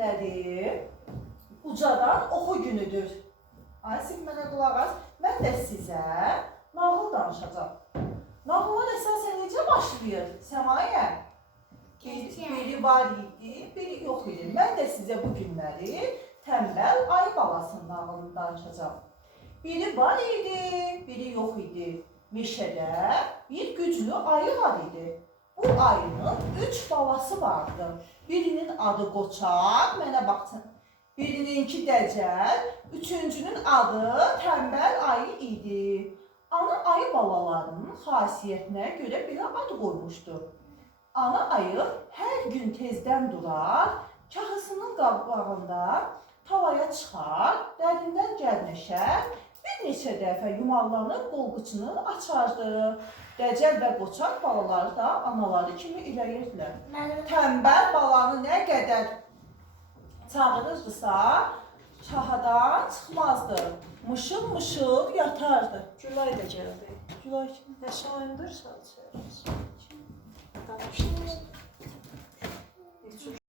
günləri ucadan oxu günüdür. Asif mənə qulaq as. Mən də sizə nağıl danışacağam. Nağıllar əsasən necə başlayır? Səmaya? Bir, Gecə. biri var idi, biri yox idi. Mən də sizə bu günləri tənbəl ayı balasının nağılını danışacağam. Biri var idi, biri yox idi. Meşədə bir güclü ayı var idi. Bu ayının üç balası vardı. Birinin adı Qoçaq, mənə baxsın. Birininki Dəcəl, üçüncünün adı Tənbəl ayı idi. Ana ayı balalarının xasiyyətinə görə belə ad qoymuşdu. Ana ayı hər gün tezdən durar, kahısının qabağında tavaya çıxar, dərindən gərnəşər, bir neçə dəfə yumalanıb qolquçunu açardı. Dəcəl və qoçaq balaları da anaları kimi irəlirdilər. Tənbəl balanı nə qədər çağırırdısa, çahadan çıxmazdı. Mışıl-mışıl yatardı. Gülay da gəldi. Gülay kim? Nə şahindir sadəcə. Danışdı.